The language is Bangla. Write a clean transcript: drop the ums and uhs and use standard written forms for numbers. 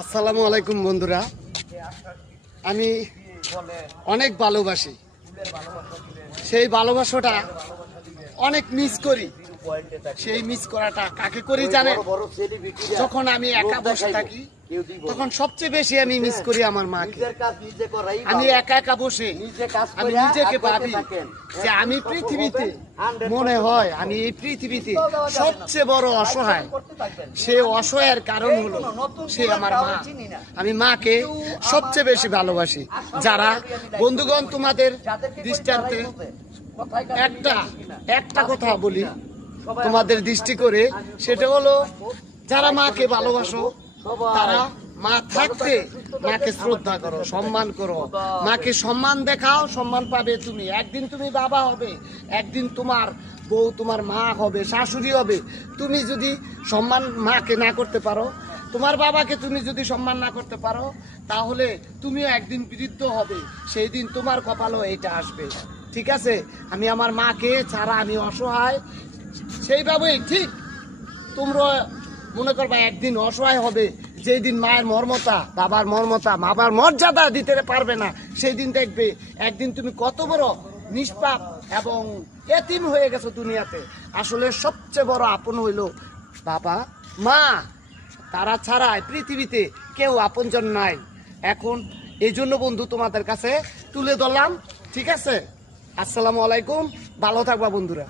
আসসালামু আলাইকুম বন্ধুরা, আমি অনেক ভালোবাসি, সেই ভালোবাসাটা অনেক মিস করি। সেই মিস করাটা কাকে করি জানেন? যখন আমি একা বসে থাকি তখন সবচেয়ে বেশি আমি মিস করি আমার মাকে। আমি একা একা বসে আমি নিজেকে ভাবি যে আমি পৃথিবীতে, মনে হয় আমি এই পৃথিবীতে সবচেয়ে বড় অসহায়। সে অসহায়ের কারণ হলো সে আমার মা। আমি মাকে সবচেয়ে বেশি ভালোবাসি। যারা বন্ধুগণ, তোমাদের দৃষ্টান্তে একটা কথা বলি তোমাদের দৃষ্টি করে, সেটা হলো যারা মাকে ভালোবাসো তারা মা থাকতে মাকে শ্রদ্ধা করো, সম্মান করো, মাকে সম্মান দেখাও, সম্মান পাবে তুমি। একদিন তুমি বাবা হবে, একদিন তোমার বউ তোমার মা হবে, শাশুড়ি হবে। তুমি যদি সম্মান মাকে না করতে পারো, তোমার বাবাকে তুমি যদি সম্মান না করতে পারো, তাহলে তুমিও একদিন বৃদ্ধ হবে, সেই দিন তোমার কপালও এটা আসবে। ঠিক আছে? আমি আমার মাকে ছাড়া আমি অসহায়, সেইভাবেই ঠিক তোমরা মনে করবা একদিন অসহায় হবে, যেই দিন মায়ের মর্মতা, বাবার মর্মতা, বাবার মর্যাদা দিতে পারবে না, সেই দিন দেখবে একদিন তুমি কত বড় নিষ্পাপ এবং এতিম হয়ে গেছো দুনিয়াতে। আসলে সবচেয়ে বড় আপন হইল বাবা মা। তারা ছাড়া পৃথিবীতে কেউ আপনজন নাই। এখন এই জন্য বন্ধু তোমাদের কাছে তুলে ধরলাম। ঠিক আছে? আসসালামু আলাইকুম, ভালো থাকবা বন্ধুরা।